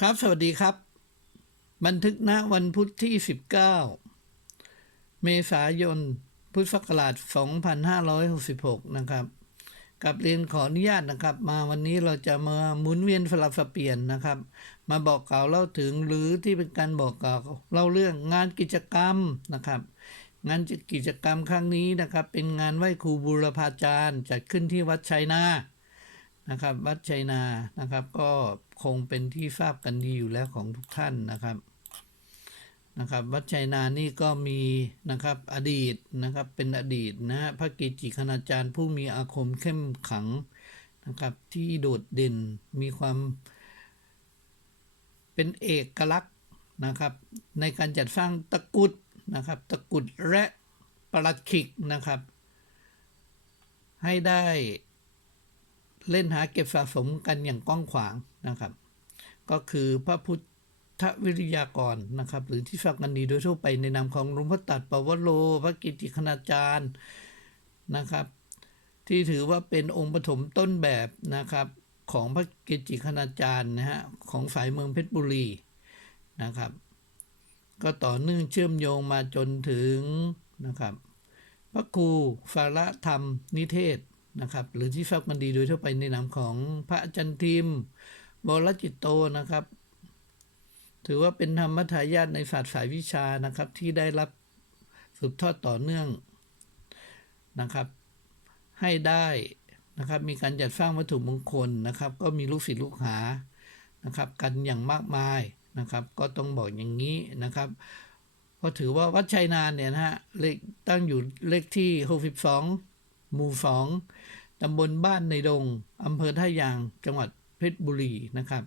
ครับ สวัสดีครับ บันทึกณวันพุธที่ 19 เมษายน พุทธศักราช 2566 นะครับ กับเรียนขออนุญาตนะครับ มาวันนี้เราจะมาหมุนเวียนสลับสเปลี่ยนนะครับ มาบอกกล่าวเล่าถึงหรือที่เป็นการบอกกล่าวเล่าเรื่องงานกิจกรรมนะครับ งานกิจกรรมครั้งนี้นะครับ เป็นงานไหว้ครูบูรพาจารย์ จัดขึ้นที่วัดชัยนา นะครับวัดชัยนานะครับ ก็คงเป็นที่ทราบกันดีอยู่แล้วของทุกท่านนะครับนะครับวัดชัยนานี่ก็มีนะครับอดีตนะครับเป็นอดีตนะฮะพระเกจิคณาจารย์ผู้มีอาคมเข้มขังนะครับที่โดดเด่นมีความเป็นเอกลักษณ์นะครับ ในการจัดสร้างตะกุดนะครับตะกุดและประหลัดขิกนะครับ ให้ได้ เล่นหาเก็บสะสมกันอย่างกว้างขวางนะครับ ก็คือพระพุทธวิริยากรนะครับ หรือที่ทราบกันดีโดยทั่วไปในนามของหลวงพ่อตัดปวโรพระกิติคณาจารย์นะครับ ที่ถือว่าเป็นองค์ปฐมต้นแบบนะครับของพระกิติคณาจารย์นะฮะของสายเมืองเพชรบุรีนะครับ ก็ต่อเนื่องเชื่อมโยงมาจนถึงนะครับ พระครูฟาระธรรมนิเทศ นะครับหรือที่ทราบกันดีโดยทั่วไปในนามของพระจารย์ทิมบรจิตโตนะครับ ถือว่าเป็นธรรมทายาทในศาสตร์สายวิชานะครับ ที่ได้รับสืบทอดต่อเนื่องนะครับ ให้ได้นะครับ มีการจัดสร้างวัตถุมงคลนะครับ ก็มีลูกศิษย์ลูกหานะครับ กันอย่างมากมายนะครับ ก็ต้องบอกอย่างนี้นะครับก็ถือว่าวัดชัยนานเนี่ยนะฮะเลขตั้งอยู่เลขที่ 62 หมู่2ตำบลบ้านในดงอำเภอท่ายางจังหวัดเพชรบุรีนะครับ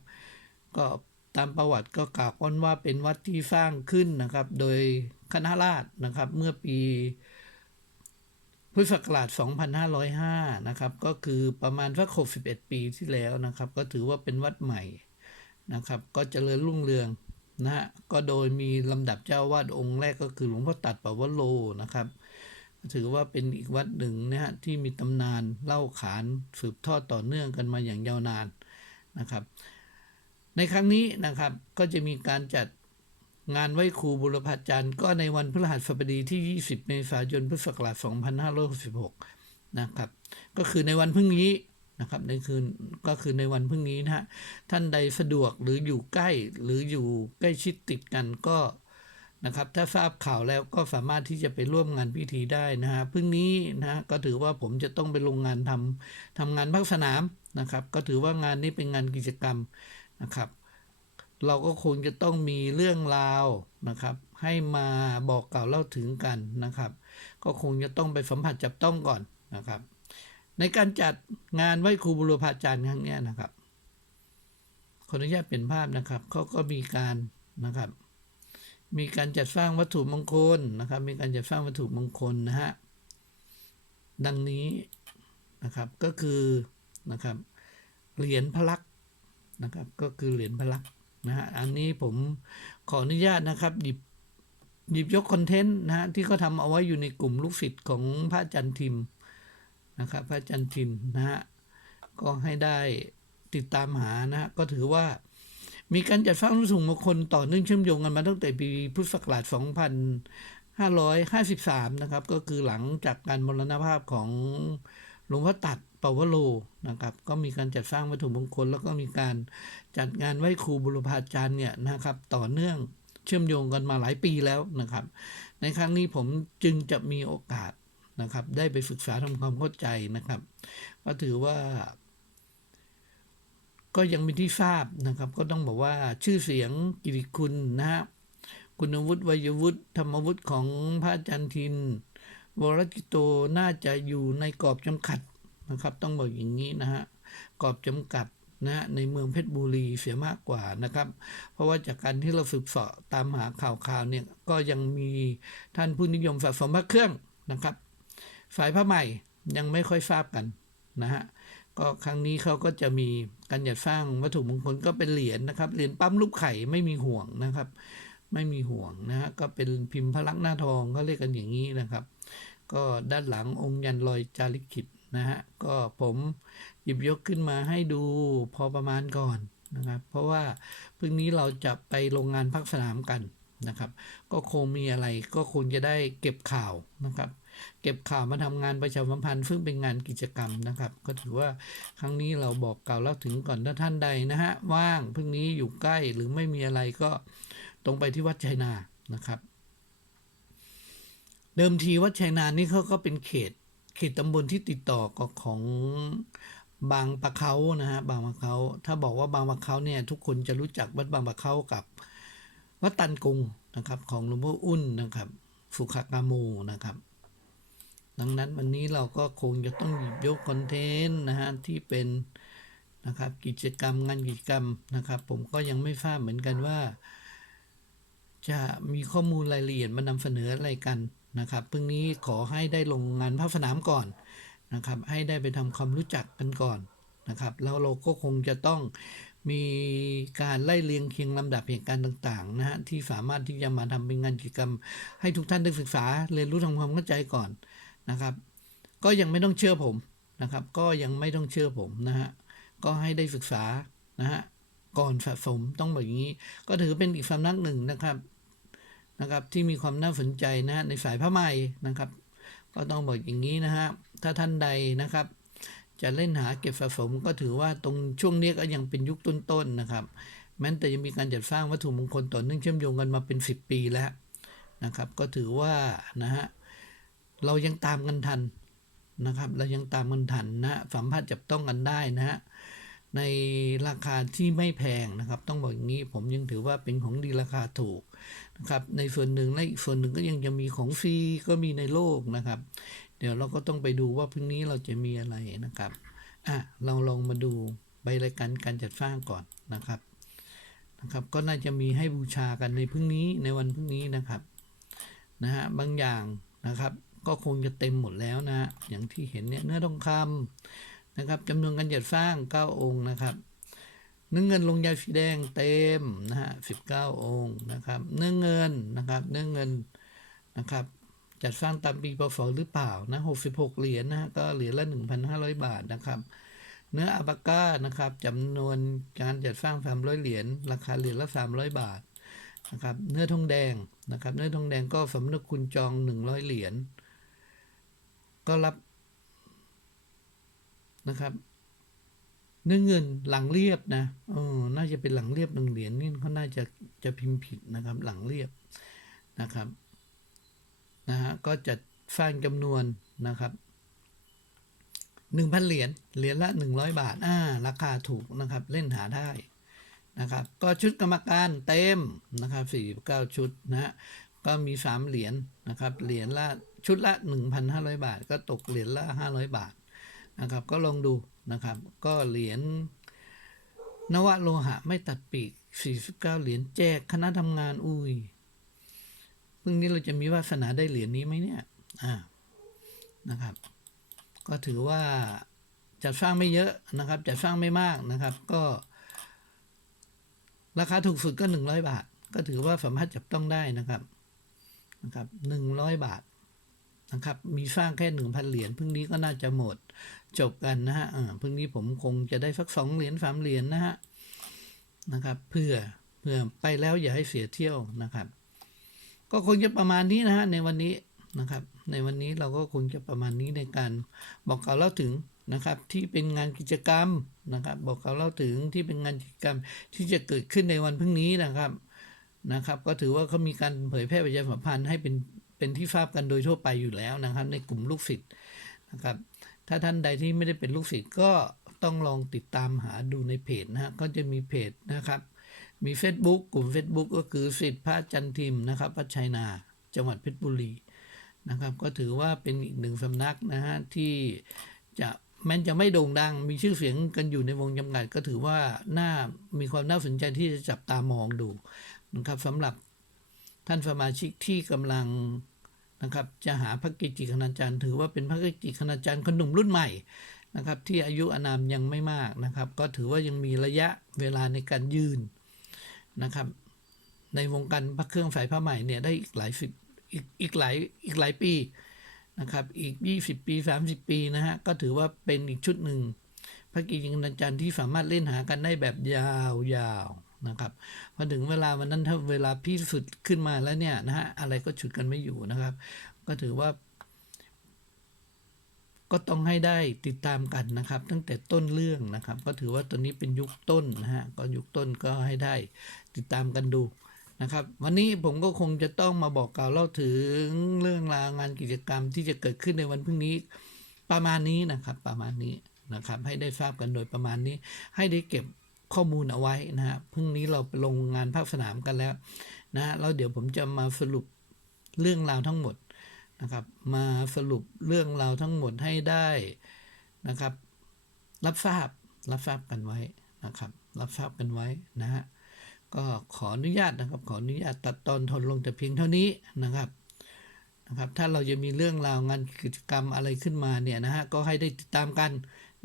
ก็ตามประวัติก็กล่าวอ้อนว่าเป็นวัดที่สร้างขึ้นนะครับ โดยคณะราษฎรนะครับเมื่อปีพุทธศักราช 2505 นะครับ ก็คือประมาณสัก61 ปีที่แล้วนะครับ ก็ถือว่าเป็นวัดใหม่นะครับ ก็เจริญรุ่งเรืองนะฮะก็โดยมีลำดับเจ้าวาดองค์แรกก็คือหลวงพ่อตัดปวโรนะครับ ถือว่าเป็นอีกวัดหนึ่งนะฮะที่มีตำนานเล่าขานสืบทอดต่อเนื่องกันมาอย่างยาวนานนะครับ ในครั้งนี้นะครับก็จะมีการจัดงานไหว้ครูบุรพาจารย์ ก็ในวันพฤหัสบดีที่ 20 เมษายนพุทธศักราช2566 นะครับ ก็คือในวันพรุ่งนี้นะครับในคืนก็คือในวันพรุ่งนี้นะฮะท่านใดสะดวกหรืออยู่ใกล้หรืออยู่ใกล้ชิดติดกันก็ นะครับ ถ้าทราบข่าวแล้วก็สามารถที่จะไปร่วมงานพิธีได้นะฮะพรุ่งนี้นะฮะก็ถือว่าผมจะต้องไปลงงานทำทำงานภาคสนามนะครับ ก็ถือว่างานนี้เป็นงานกิจกรรมนะครับ เราก็คงจะต้องมีเรื่องราวนะครับ ให้มาบอกกล่าวเล่าถึงกันนะครับ ก็คงจะต้องไปสัมผัสจับต้องก่อนนะครับ ในการจัดงานไหว้ครูบุรพาจารย์ครั้งนี้นะครับขออนุญาตเป็นภาพนะครับเขาก็มีการนะครับ มีการจัดสร้างวัตถุมงคลนะครับ มีการจัดสร้างวัตถุมงคลนะฮะ ดังนี้นะครับ ก็คือนะครับ เหรียญพระลักษณ์นะครับ ก็คือเหรียญพระลักษณ์นะฮะ อันนี้ผมขออนุญาตนะครับ หยิบหยิบยกคอนเทนต์นะฮะที่เขาทำเอาไว้อยู่ในกลุ่มลูกศิษย์ของพระอาจันทิมนะครับ พระอาจันทิมนะฮะ ก็ให้ได้ติดตามหานะฮะ ก็ถือว่า มีการจัดสร้างวัตถุมงคลต่อเนื่องเชื่อมโยงกันมาตั้งแต่ปีพุทธศักราช 2553 นะครับ ก็คือหลังจากการมรณภาพของหลวงพ่อตัดปวโรนะครับ ก็มีการจัดสร้างวัตถุมงคล แล้วก็มีการจัดงานไหว้ครูบุรพาจารย์เนี่ยนะครับ ต่อเนื่องเชื่อมโยงกันมาหลายปีแล้วนะครับ ในครั้งนี้ผมจึงจะมีโอกาสนะครับ ได้ไปศึกษาทำความเข้าใจนะครับ ก็ถือว่า ก็ยังมีที่ทราบนะครับ ก็ต้องบอกว่าชื่อเสียงกิติคุณนะฮะคุณวุฒิวัยวุฒิธรรมวุฒิของพระอาจารย์ทิน วรจิตโตน่าจะอยู่ในกรอบจำกัดนะครับ ต้องบอกอย่างนี้นะฮะกรอบจำกัดนะฮะในเมืองเพชรบุรีเสียมากกว่านะครับ เพราะว่าจากการที่เราสืบเสาะตามหาข่าวข่าวเนี่ยก็ยังมีท่านผู้นิยมสะสมพระเครื่องนะครับ สายพระใหม่ยังไม่ค่อยทราบกันนะฮะ ก็ครั้งนี้เขาก็จะมีการจัดสร้างวัตถุมงคลก็เป็นเหรียญนะครับ เหรียญปั๊มรูปไข่ไม่มีห่วงนะครับ ไม่มีห่วงนะฮะก็เป็นพิมพ์พระลักษณ์หน้าทองเขาเรียกกันอย่างนี้นะครับ ก็ด้านหลังองค์ยันลอยจาริกิตนะฮะก็ผมหยิบยกขึ้นมาให้ดูพอประมาณก่อนนะครับ เพราะว่าพรุ่งนี้เราจะไปโรงงานพักสนามกันนะครับ ก็คงมีอะไรก็คงจะได้เก็บข่าวนะครับ เก็บข่าวมาทำงานประชาสัมพันธ์ซึ่งเป็นงานกิจกรรมนะครับ ก็ถือว่าครั้งนี้เราบอกกล่าวเล่าถึงก่อนถ้าท่านใดนะฮะว่างพรุ่งนี้อยู่ใกล้หรือไม่มีอะไรก็ตรงไปที่วัดชัยนานะครับเดิมทีวัดชัยนานี่เขาก็เป็นเขต เขตตำบลที่ติดต่อกับของบางปะเขานะฮะบางปะเขาถ้าบอกว่าบางปะเขาเนี่ยทุกคนจะรู้จักวัดบางปะเขากับวัดตันกุงนะครับของหลวงพ่ออุ่นนะครับ สุขากาโมนะครับ ดังนั้นวันนี้เราก็คงจะต้องหยิบยกคอนเทนต์นะฮะที่เป็นนะครับกิจกรรมงานกิจกรรมนะครับ ผมก็ยังไม่ทราบเหมือนกันว่า จะมีข้อมูลรายละเอียดมานำเสนออะไรกันนะครับเพิ่งนี้ขอให้ได้ลงงานภาคสนามก่อนนะครับ ให้ได้ไปทำความรู้จักกันก่อนนะครับ แล้วเราก็คงจะต้องมีการไล่เรียงเคียงลำดับเหตุการณ์ต่างๆนะฮะที่สามารถที่จะมาทำเป็นงานกิจกรรม ให้ทุกท่านได้ศึกษาเรียนรู้ทำความเข้าใจก่อน นะครับ ก็ยังไม่ต้องเชื่อผมนะครับ ก็ยังไม่ต้องเชื่อผมนะฮะก็ให้ได้ศึกษานะฮะก่อนสะสมต้องแบบนี้ ก็ถือเป็นอีกสำนักหนึ่งนะครับนะครับ ที่มีความน่าสนใจนะฮะในสายผ้าไหมนะครับ ก็ต้องบอกอย่างนี้นะฮะถ้าท่านใดนะครับ จะเล่นหาเก็บสะสมก็ถือว่าตรงช่วงนี้ก็ยังเป็นยุคต้นๆนะครับ แม้แต่ยังมีการจัดสร้างวัตถุมงคลต่อเนื่องเชื่อมโยงกันมาเป็น 10 ปีแล้วนะครับ ก็ถือว่านะฮะ เรายังตามกันทันนะครับ เรายังตามกันทันนะฮะสัมผัสจับต้องกันได้นะฮะในราคาที่ไม่แพงนะครับ ต้องบอกอย่างนี้ผมยังถือว่าเป็นของดีราคาถูกนะครับ ในส่วนหนึ่งและอีกส่วนหนึ่งก็ยังจะมีของฟรีก็มีในโลกนะครับ เดี๋ยวเราก็ต้องไปดูว่าพรุ่งนี้เราจะมีอะไรนะครับอะเราลองมาดูใบรายการการจัดสร้างก่อนนะครับนะครับ ก็น่าจะมีให้บูชากันในพรุ่งนี้ในวันพรุ่งนี้นะครับนะฮะบางอย่างนะครับ ก็คงจะเต็มหมดแล้วนะ อย่างที่เห็นเนี่ยเนื้อทองคำนะครับจำนวนการจัดสร้าง 9 องค์นะครับเนื้อเงินลงยาสีแดงเต็มนะฮะสิบเก้าองค์นะครับ เนื้อเงินนะครับ เนื้อเงินนะครับ จัดสร้างตามปีพศหรือเปล่านะหกสิบหกเหรียญนะฮะก็เหรียญละหนึ่งพันห้าร้อยบาทนะครับ เนื้ออาบาก้านะครับจำนวนการจัดสร้างสามร้อยเหรียญราคาเหรียญละสามร้อยบาทนะครับ เนื้อทองแดงนะครับ เนื้อทองแดงก็สมนึกคุณจองหนึ่งร้อยเหรียญ ก็รับนะครับเนื้อเงินหลังเรียบนะเออน่าจะเป็นหลังเรียบหนึ่งเหรียญนี่เขาน่าจะจะพิมพ์ผิดนะครับ หลังเรียบนะครับนะฮะก็จะสร้างจำนวนนะครับหนึ่งพันเหรียญเหรียญละหนึ่งร้อยบาทอ่าราคาถูกนะครับ เล่นหาได้นะครับ ก็ชุดกรรมการเต็มนะครับสี่เก้าชุดนะฮะก็มีสามเหรียญนะครับเหรียญละ ชุดละหนึ่งพันห้าร้อยบาท ก็ตกเหรียญละห้าร้อยบาทนะครับ ก็ลองดูนะครับ ก็เหรียญนวโลหะไม่ตัดปีก 49 เหรียญแจกคณะทำงานอุ้ยพรุ่งนี้เราจะมีวาสนาได้เหรียญนี้ไหมเนี่ยอ่านะครับ ก็ถือว่าจัดสร้างไม่เยอะนะครับจัดสร้างไม่มากนะครับ ก็ ราคาถูกสุดก็ 100 บาท ก็ถือว่าสามารถจับต้องได้นะครับนะครับ 100 บาท นะครับ มีสร้างแค่หนึ่งพันเหรียญพรุ่งนี้ก็น่าจะหมด จบกันนะฮะพรุ่งนี้ผมคงจะได้สักสองเหรียญสามเหรียญนะฮะนะครับ เพื่อเพื่อไปแล้วอย่าให้เสียเที่ยวนะครับ ก็คงจะประมาณนี้นะฮะในวันนี้นะครับ ในวันนี้เราก็คงจะประมาณนี้ในการบอกกล่าวเล่าถึงนะครับที่เป็นงานกิจกรรมนะครับ บอกกล่าวเล่าถึงที่เป็นงานกิจกรรมที่จะเกิดขึ้นในวันพรุ่งนี้นะครับนะครับ ก็ถือว่าเขามีการเผยแพร่ประชาสัมพันธ์ให้เป็น เป็นที่ทราบกันโดยทั่วไปอยู่แล้วนะครับ ในกลุ่มลูกศิษย์นะครับ ถ้าท่านใดที่ไม่ได้เป็นลูกศิษย์ก็ต้องลองติดตามหาดูในเพจนะฮะก็จะมีเพจนะครับ มี Facebook กลุ่ม Facebook ก็คือสิทธิพระจันทิมนะครับพัชชัยนา จังหวัดเพชรบุรีนะครับ ก็ถือว่าเป็นอีกหนึ่งสำนักนะฮะที่จะแม้จะไม่โด่งดัง มีชื่อเสียงกันอยู่ในวงจำกัดก็ถือว่าน่ามีความน่าสนใจที่จะจับตามองดูนะครับสำหรับ ท่านสมาชิกที่กำลังนะครับจะหาพระเกจิคณาจารย์ ถือว่าเป็นพระเกจิคณาจารย์คนหนุ่มรุ่นใหม่นะครับที่อายุอานามยังไม่มากนะครับ ก็ถือว่ายังมีระยะเวลาในการยืนนะครับ ในวงการพระเครื่องสายผ้าใหม่เนี่ยได้อีกหลายสิบอีกอีกหลายอีกหลายปีนะครับอีก 20 ปี 30 ปีนะฮะก็ถือว่าเป็นอีกชุดหนึ่งพระกิจจิงอาจารย์ที่สามารถเล่นหากันได้แบบยาวๆ นะครับพอถึงเวลาวันนั้นถ้าเวลาพี่สุดขึ้นมาแล้วเนี่ยนะฮะอะไรก็ฉุดกันไม่อยู่นะครับ ก็ถือว่า ก็ต้องให้ได้ติดตามกันนะครับ ตั้งแต่ต้นเรื่องนะครับ ก็ถือว่าตัวนี้เป็นยุคต้นนะฮะก็ยุคต้นก็ให้ได้ติดตามกันดูนะครับ วันนี้ผมก็คงจะต้องมาบอกกล่าวเล่าถึงเรื่องราวงานกิจกรรมที่จะเกิดขึ้นในวันพรุ่งนี้ประมาณนี้นะครับ ประมาณนี้นะครับ ให้ได้ทราบกันโดยประมาณนี้ ให้ได้เก็บ ข้อมูลเอาไว้นะฮะพรุ่งนี้เราไปลงงานภาคสนามกันแล้วนะฮะแล้วเดี๋ยวผมจะมาสรุปเรื่องราวทั้งหมดนะครับ มาสรุปเรื่องราวทั้งหมดให้ได้นะครับ รับทราบรับทราบกันไว้นะครับ รับทราบกันไว้นะฮะก็ขออนุญาตนะครับ ขออนุญาตตัดตอนทนลงแต่เพียงเท่านี้นะครับนะครับ ถ้าเราจะมีเรื่องราวงานกิจกรรมอะไรขึ้นมาเนี่ยนะฮะก็ให้ได้ติดตามกัน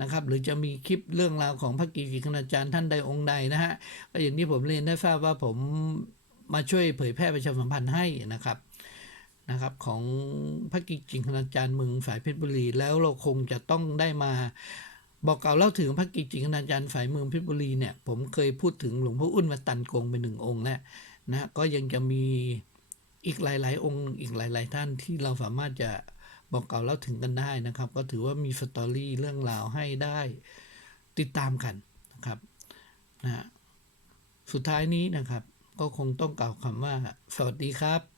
นะครับหรือจะมีคลิปเรื่องราวของพระกิติคณาจารย์ท่านใดองค์ใดนะฮะก็อย่างที่ผมเรียนได้ทราบว่าผมมาช่วยเผยแพร่ประชาสัมพันธ์ให้นะครับนะครับของพระกิจจิงคณาจารย์เมืองสายเพชรบุรี แล้วเราคงจะต้องได้มาบอกกล่าวเล่าถึงพระกิจจิงคณาจารย์สายเมืองเพชรบุรีเนี่ยผมเคยพูดถึงหลวงพ่ออุ้นวัตันกงเป็นหนึ่งองค์แล้วนะฮะก็ยังจะมีอีกหลาย ๆ องค์อีกหลาย ๆ ท่านที่เราสามารถจะ บอกกล่าวเล่าถึงกันได้นะครับ ก็ถือว่ามีสตอรี่เรื่องราวให้ได้ติดตามกันนะครับนะฮะสุดท้ายนี้นะครับ ก็คงต้องกล่าวคำว่า สวัสดีครับ